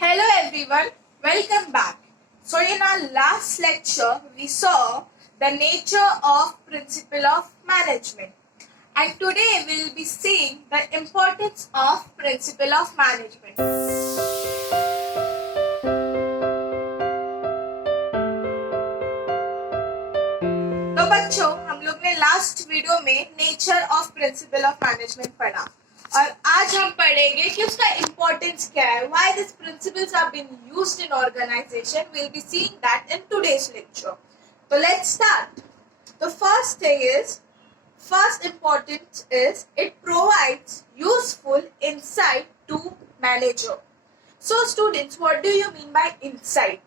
Hello everyone, welcome back. So in our last lecture, we saw the nature of principle of management. And today we will be seeing the importance of principle of management. तो बच्चों, हम लोग ने last video में nature of principle of management पढ़ा और आज हम पढ़ेंगे कि उसका इम्पोर्टेंस क्या है. Why this principles are been used in organisation. We will be seeing that in today's lecture. तो let's start. The first importance is it provides useful insight to manager. So students, what do you mean by insight?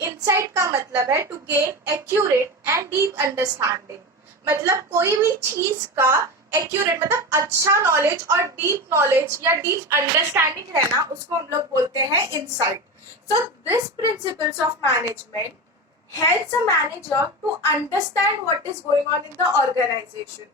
Insight का मतलब है to gain accurate and deep understanding. मतलब कोई भी चीज का accurate मतलब अच्छा नॉलेज और deep knowledge या deep understanding रहना, उसको हम लोग बोलते हैं insight. So this principles of management helps a manager to understand what is going on in the organization.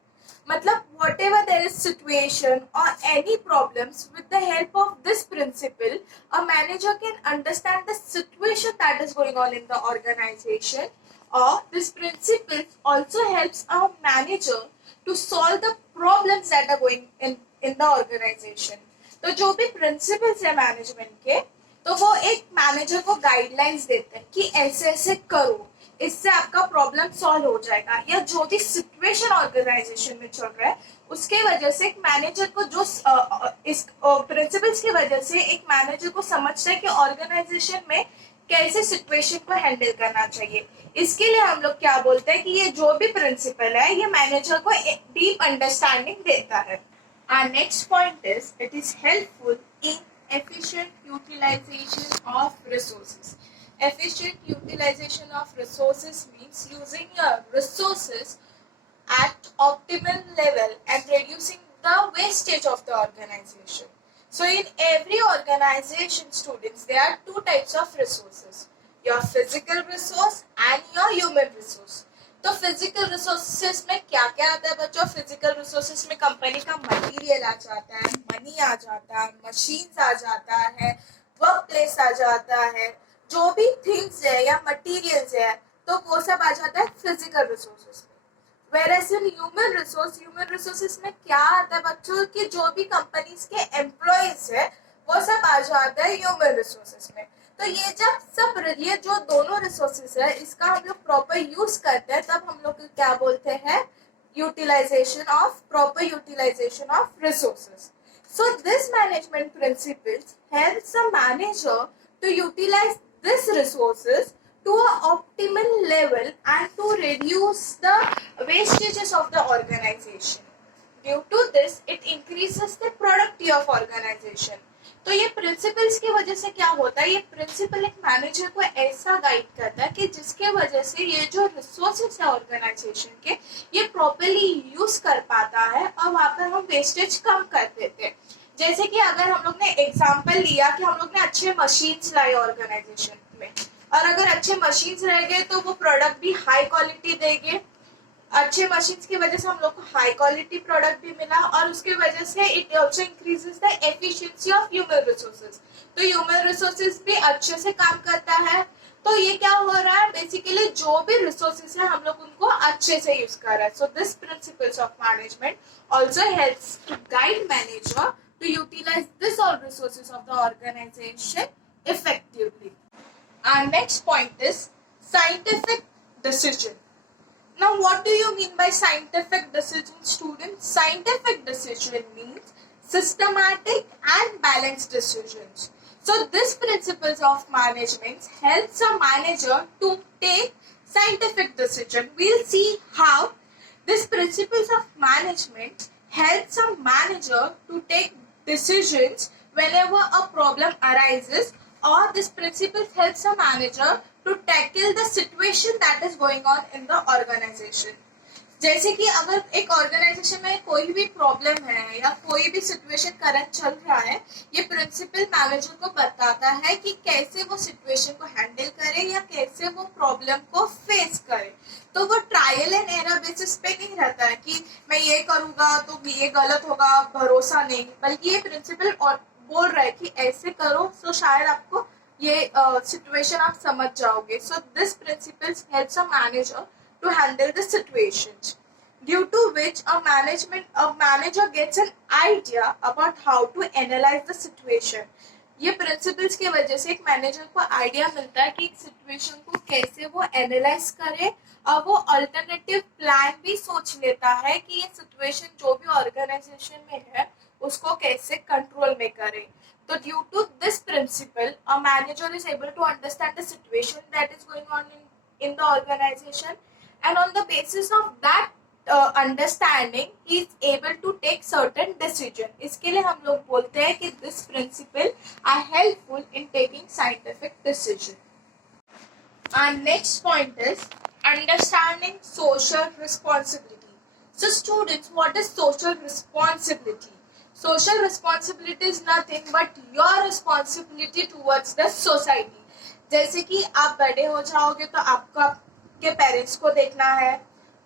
मतलब whatever there is situation or any problems, with the help of this principle, a manager can understand the situation that is going on in the organization. Or this principle also helps a manager to solve the problems that are going in the organization. तो जो भी principles है management के, तो वो एक manager को guidelines देते हैं कि ऐसे ऐसे करो, इससे आपका प्रॉब्लम सॉल्व हो जाएगा. या जो भी सिचुएशन ऑर्गेनाइजेशन में चल रहा है, उसके वजह से एक मैनेजर को जो इस प्रिंसिपल्स की वजह से एक मैनेजर को समझता है कि ऑर्गेनाइजेशन में कैसे सिचुएशन को हैंडल करना चाहिए. इसके लिए हम लोग क्या बोलते हैं कि ये जो भी प्रिंसिपल है, ये मैनेजर को डीप अंडरस्टैंडिंग देता है. Our next point is it is helpful in efficient utilization of resources. Efficient utilization of resources means using your resources at optimal level and reducing the wastage of the organization. So in every organization, students, there are two types of resources: your physical resource and your human resource. तो physical resources में क्या क्या आता है बच्चों? Physical resources में company का material आ जाता है, मनी आ जाता है, मशीन्स आ जाता है, वर्क प्लेस आ जाता है, जो भी थिंग्स है या मटेरियल्स है, तो वो सब आ जाता है फिजिकल रिसोर्सेज में. Whereas in human resources में क्या आता है बच्चों कि जो भी कंपनीज के एम्प्लॉयज है, वो सब आ जाता है ह्यूमन रिसोर्सेज में. तो ये जो दोनों रिसोर्सेज है, इसका हम लोग प्रॉपर यूज करते हैं, तब हम लोग क्या बोलते हैं? Proper utilization of resources. So this management principles helps a manager to utilize these resources to an optimal level and to reduce the wastages of the organization. Due to this, it increases the productivity of organization. तो ये principles की वजह से क्या होता है? ये principal एक मैनेजर को ऐसा गाइड करता है कि जिसके वजह से ये जो रिसोर्सेज है ऑर्गेनाइजेशन के, ये प्रॉपर्ली यूज कर पाता है और वहाँ पर हम वेस्टेज कम कर देते हैं. जैसे कि अगर हम लोग ने एग्जांपल लिया कि हम लोग ने अच्छे मशीन्स लाए ऑर्गेनाइजेशन में, और अगर अच्छे मशीन्स रहेंगे तो वो प्रोडक्ट भी हाई क्वालिटी देंगे. अच्छे मशीन्स की वजह से हम लोग को हाई क्वालिटी प्रोडक्ट भी मिला और उसके वजह से it also increases the efficiency of human resources. तो ह्यूमन रिसोर्सेज भी अच्छे से काम करता है. तो ये क्या हो रहा है? बेसिकली जो भी रिसोर्सेज है, हम लोग उनको अच्छे से यूज कर रहे हैं. So this principles of management also helps to guide manager to utilize this all resources of the organization effectively. Our next point is scientific decision. Now, what do you mean by scientific decision, students? Scientific decision means systematic and balanced decisions. So, this principles of management helps a manager to take scientific decision. We'll see how this principles of management helps a manager to take decisions whenever a problem arises, or this principle helps a manager to tackle the situation that is going on in the organization. जैसे कि अगर एक organisation में कोई भी problem है या कोई भी सिचुएशन करंट चल रहा है, ये प्रिंसिपल मैनेजर को बताता है कि कैसे वो सिचुएशन को हैंडल करे या कैसे वो प्रॉब्लम को फेस करे. तो वो ट्रायल एंड एरर बेसिस पे नहीं रहता है कि मैं ये करूंगा तो ये गलत होगा, भरोसा नहीं, बल्कि ये प्रिंसिपल और बोल रहा है कि ऐसे करो तो शायद आपको ये सिचुएशन आप समझ जाओगे. So this principles helps a manager to handle the situations, due to which a manager gets an idea about how to analyze the situation. ये प्रिंसिपल्स की वजह से एक मैनेजर को आइडिया मिलता है कि एक सिचुएशन को कैसे वो एनालाइज करे, और वो अल्टरनेटिव प्लान भी सोच लेता है कि ये सिचुएशन जो भी ऑर्गेनाइजेशन में है उसको कैसे कंट्रोल में करे. तो due to this principle a manager is able to understand the situation that is going on in the organization, and on the basis of that understanding he is able to take certain decision. इसके लिए हम लोग बोलते हैं कि this principle are helpful in taking scientific decision. Our next point is understanding social responsibility. So students, what is social responsibility? Social responsibility is nothing but your responsibility towards the society. जैसे कि आप बड़े हो जाओगे तो आपको आपके parents को देखना है,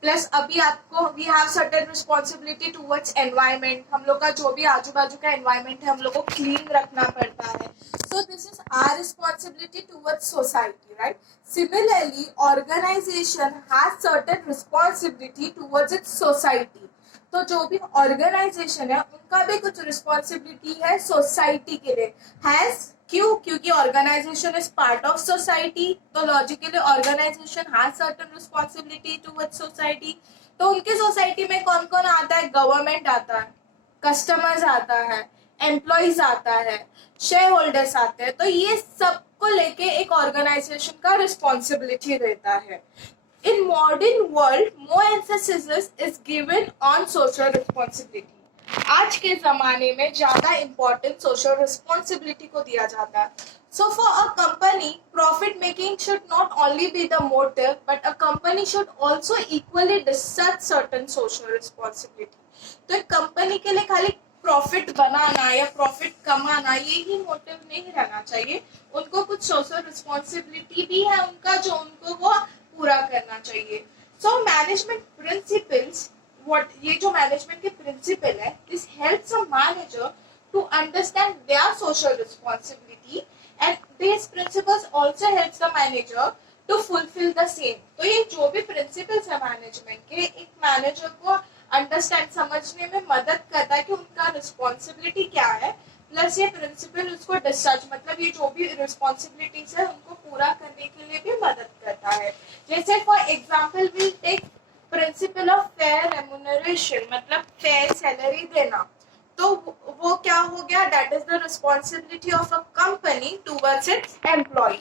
प्लस अभी आपको we have certain responsibility towards environment. हम लोग का जो भी आजू बाजू का एनवायरनमेंट है हम लोग को क्लीन रखना पड़ता है. So this is our responsibility towards society, right. Similarly organisation has certain responsibility towards its society. तो जो भी ऑर्गेनाइजेशन है उनका भी कुछ रिस्पॉन्सिबिलिटी है सोसाइटी के लिए. हैज क्यों? क्योंकि organisation is part of society, तो logically organisation has certain responsibility towards society. तो उनके सोसाइटी में कौन कौन आता है? गवर्नमेंट आता है, कस्टमर्स आता है, एम्प्लॉइज आता है, शेयर होल्डर्स आते हैं. तो ये सबको लेके एक ऑर्गेनाइजेशन का रिस्पॉन्सिबिलिटी रहता है. In modern world, more emphasis is given on social responsibility. आज के जमाने में ज्यादा इम्पोर्टेंस सोशल रिस्पॉन्सिबिलिटी को दिया जाता है. So for a company, profit making should not only be the motive, but a company should also equally discuss certain social responsibility. तो एक कंपनी के लिए खाली प्रॉफिट बनाना या प्रॉफिट कमाना ये ही मोटिव नहीं रहना चाहिए. उनको कुछ सोशल रिस्पॉन्सिबिलिटी भी है उनका, जो उनको वो पूरा करना चाहिए. सो मैनेजमेंट प्रिंसिपल्स, what ये जो मैनेजमेंट के प्रिंसिपल है, this helps a manager to understand their social responsibility, and this principles also helps the manager to fulfil the same. तो ये जो भी प्रिंसिपल्स है मैनेजमेंट के, एक मैनेजर को अंडरस्टैंड समझने में मदद करता है कि उनका रिस्पॉन्सिबिलिटी क्या है, प्लस ये प्रिंसिपल उसको डिस्चार्ज मतलब ये जो भी रिस्पॉन्सिबिलिटीज है उनको पूरा करने के लिए भी मदद करता है. जैसे for example will take principle of fair remuneration, मतलब फेयर सैलरी देना. तो वो क्या हो गया? That is the responsibility of a company towards its employ.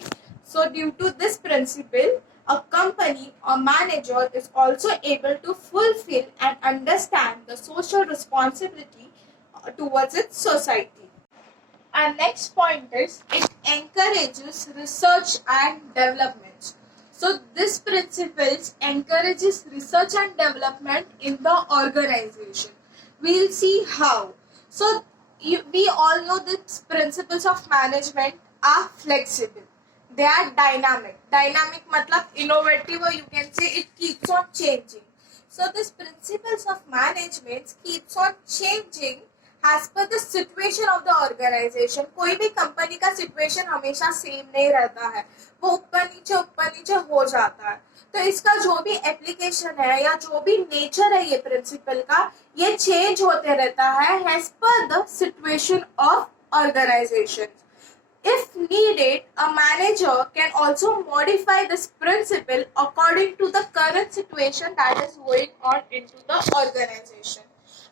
So due to this principle a company or manager is also able to fulfill and understand the social responsibility towards its society. Our next point is it encourages research and development. So this principles encourages research and development in the organization. We'll see how. So we all know these principles of management are flexible. They are dynamic. Dynamic matlab innovative, or you can say it keeps on changing. So these principles of management keeps on changing as per the situation of the organization. कोई भी company का situation हमेशा same नहीं रहता है, वो ऊपर नीचे हो जाता है. तो इसका जो भी एप्लीकेशन है या जो भी नेचर है ये प्रिंसिपल का, ये चेंज होते रहता है as per the situation of organization. If needed, a manager can also modify this principle according to the current situation that is going on into the organization.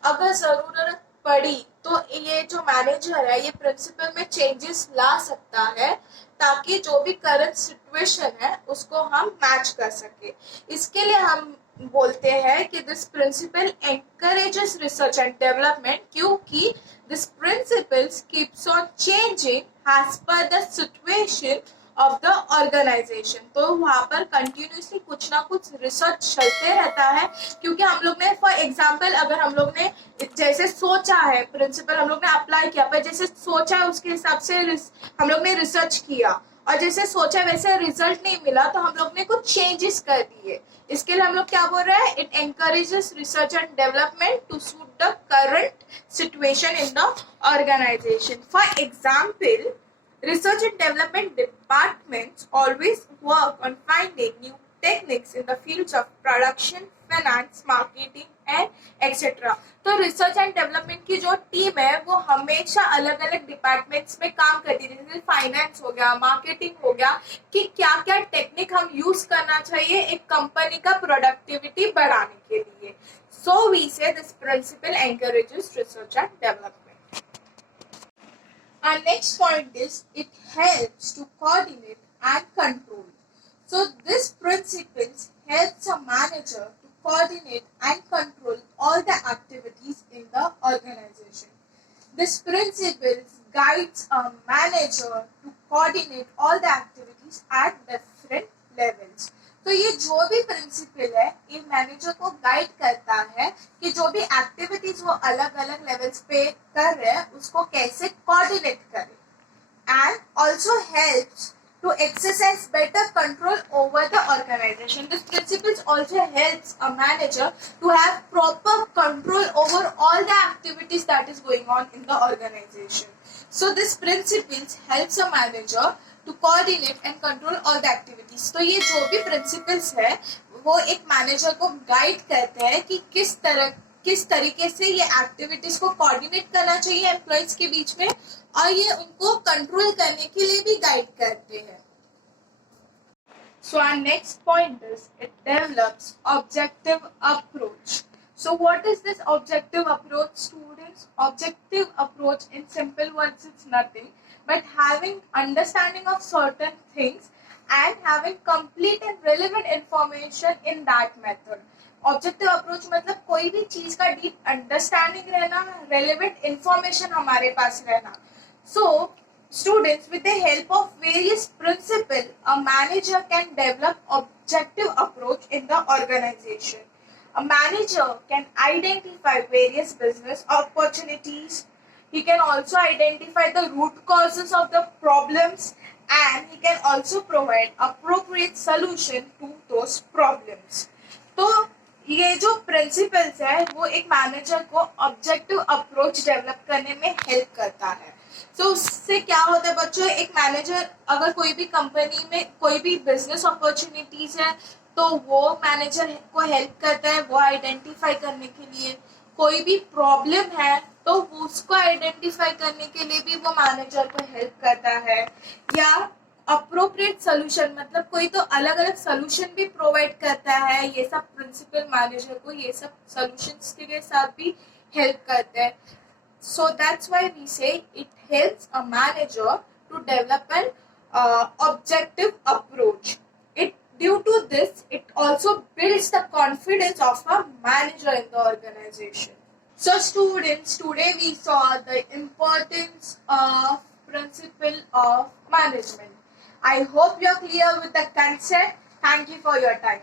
अगर जरूरत पड़ी तो ये जो मैनेजर है ये प्रिंसिपल में चेंजेस ला सकता है, ताकि जो भी करंट सिचुएशन है उसको हम मैच कर सके. इसके लिए हम बोलते हैं कि this principle encourages research and development, क्योंकि this principles keeps on changing as per the situation of the organisation. तो वहाँ पर कंटिन्यूसली कुछ ना कुछ रिसर्च चलते रहता है, क्योंकि हम लोग ने फॉर एग्जाम्पल अगर हम लोग ने जैसे सोचा है प्रिंसिपल, हम लोग ने अप्लाई किया, पर जैसे सोचा है उसके हिसाब से हम लोग ने रिसर्च किया, और जैसे सोचा वैसे रिजल्ट नहीं मिला तो हम लोग ने कुछ चेंजेस कर दिए. इसके लिए हम लोग क्या बोल रहे हैं? It encourages research and development to suit the current situation in the organisation. For example, Research and development departments always work on finding new techniques in the fields of production, finance, marketing and etc. तो research and development की जो team है वो हमेशा अलग अलग departments में काम करती है, जैसे फाइनेंस हो गया, मार्केटिंग हो गया, कि क्या क्या टेक्निक हम यूज करना चाहिए एक कंपनी का प्रोडक्टिविटी बढ़ाने के लिए. सो वी से this principle encourages research and development. Our next point is it helps to coordinate and control. So this principles helps a manager to coordinate and control all the activities in the organization. This principles guides a manager to coordinate all the activities at different levels. तो ये जो भी principal है ये manager को guide करता है कि जो भी एक्टिविटीज वो अलग अलग लेवल्स पे कर रहे हैं उसको कैसे कोऑर्डिनेट करे, and also helps to exercise better control over the organization. This principles also helps a manager to have proper control over all the activities that is going on in the organization. So this principles helps a manager to coordinate and control all the activities. तो ये जो भी principles है वो एक manager को guide करते हैं कि किस तरीके से ये एक्टिविटीज को कोऑर्डिनेट करना चाहिए एम्प्लॉइज के बीच में, और ये उनको कंट्रोल करने के लिए भी गाइड करते हैं. So our next point is it develops objective approach. So what is this objective approach, students? Objective approach in simple words it's nothing but having understanding of certain things and having complete and relevant information in that method. Objective approach मतलब कोई भी चीज का deep understanding रहना, relevant information हमारे पास रहना. सो students, with the help of various principles, a manager can develop objective approach in the organization. A manager can identify various business opportunities. He can also identify the root causes of the problems, and he can also provide appropriate solution to those problems. तो ये जो principles है वो एक manager को objective approach develop करने में help करता है. तो उससे क्या होता है बच्चों, एक मैनेजर अगर कोई भी कंपनी में कोई भी बिजनेस अपॉर्चुनिटीज है तो वो मैनेजर को हेल्प करता है वो आइडेंटिफाई करने के लिए. कोई भी प्रॉब्लम है तो उसको आइडेंटिफाई करने के लिए भी वो मैनेजर को हेल्प करता है. या अप्रोप्रिएट सोल्यूशन मतलब कोई तो अलग अलग सोल्यूशन भी प्रोवाइड करता है. ये सब प्रिंसिपल मैनेजर को ये सब सोल्यूशंस के साथ भी हेल्प करते हैं. So that's why we say it helps a manager to develop an objective approach. Due to this, it also builds the confidence of a manager in the organization. So students, today we saw the importance of principle of management. I hope you are clear with the concept. Thank you for your time.